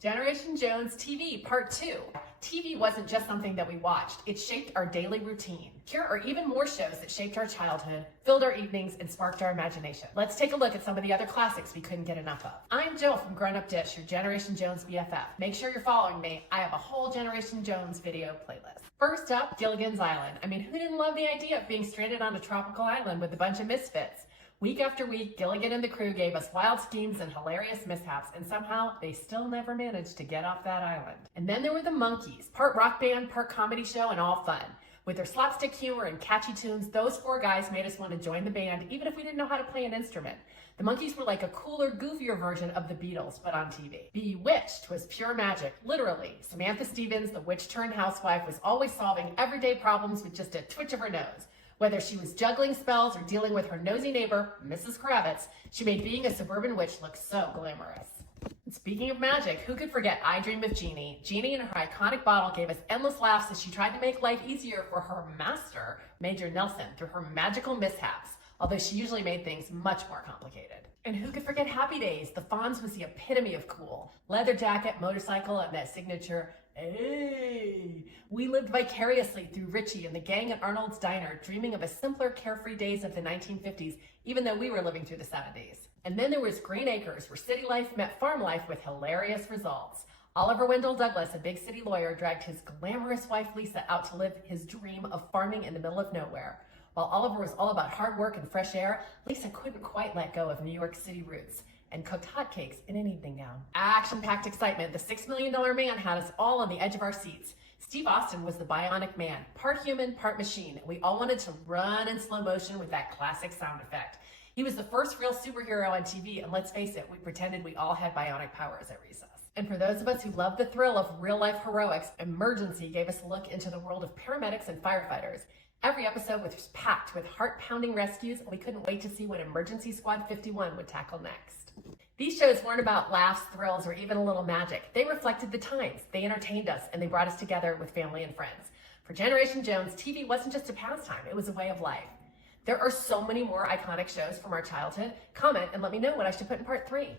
Generation Jones TV Part 2. TV wasn't just something that we watched, it shaped our daily routine. Here are even more shows that shaped our childhood, filled our evenings, and sparked our imagination. Let's take a look at some of the other classics we couldn't get enough of. I'm Jill from GrownupDish, your Generation Jones BFF. Make sure you're following me. I have a whole Generation Jones video playlist. First up, Gilligan's Island. I mean, who didn't love the idea of being stranded on a tropical island with a bunch of misfits? Week after week, Gilligan and the crew gave us wild schemes and hilarious mishaps, and somehow they still never managed to get off that island. And then there were the Monkees, part rock band, part comedy show, and all fun. With their slapstick humor and catchy tunes, those four guys made us want to join the band, even if we didn't know how to play an instrument. The Monkees were like a cooler, goofier version of the Beatles, but on TV. Bewitched was pure magic, literally. Samantha Stevens, the witch-turned-housewife, was always solving everyday problems with just a twitch of her nose. Whether she was juggling spells or dealing with her nosy neighbor, Mrs. Kravitz, she made being a suburban witch look so glamorous. And speaking of magic, who could forget I Dream of Jeannie? Jeannie and her iconic bottle gave us endless laughs as she tried to make life easier for her master, Major Nelson, through her magical mishaps, although she usually made things much more complicated. And who could forget Happy Days? The Fonz was the epitome of cool. Leather jacket, motorcycle, and that signature, hey! We lived vicariously through Richie and the gang at Arnold's Diner, dreaming of a simpler, carefree days of the 1950s, even though we were living through the 70s. And then there was Green Acres, where city life met farm life with hilarious results. Oliver Wendell Douglas, a big city lawyer, dragged his glamorous wife Lisa out to live his dream of farming in the middle of nowhere. While Oliver was all about hard work and fresh air, Lisa couldn't quite let go of New York City roots and cooked hotcakes in an evening gown. Action-packed excitement, the $6 Million Man had us all on the edge of our seats. Steve Austin was the bionic man, part human, part machine. We all wanted to run in slow motion with that classic sound effect. He was the first real superhero on TV, and let's face it, we pretended we all had bionic powers at recess. And for those of us who love the thrill of real-life heroics, Emergency gave us a look into the world of paramedics and firefighters. Every episode was packed with heart-pounding rescues, and we couldn't wait to see what Emergency Squad 51 would tackle next. These shows weren't about laughs, thrills, or even a little magic. They reflected the times, they entertained us, and they brought us together with family and friends. For Generation Jones, TV wasn't just a pastime, it was a way of life. There are so many more iconic shows from our childhood. Comment and let me know what I should put in part 3.